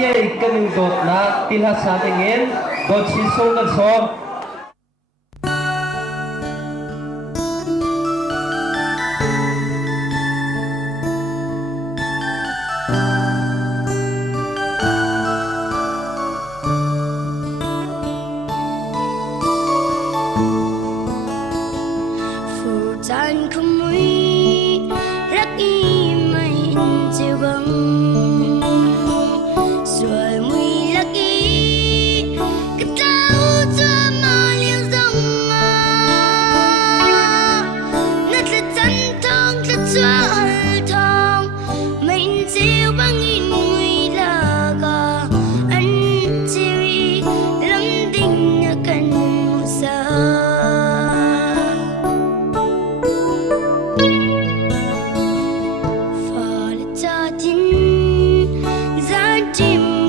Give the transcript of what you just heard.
siya kanu dot na tilha sa tingin dot si songan som Tan không mùi rắc y mây chiều vắng rồi mùi rắc y cái tao cho mà liêu dòng nát là chân thong là cho thong mình chiều băng in mùi là gà anh chiều y lắm tình cần sợ Tim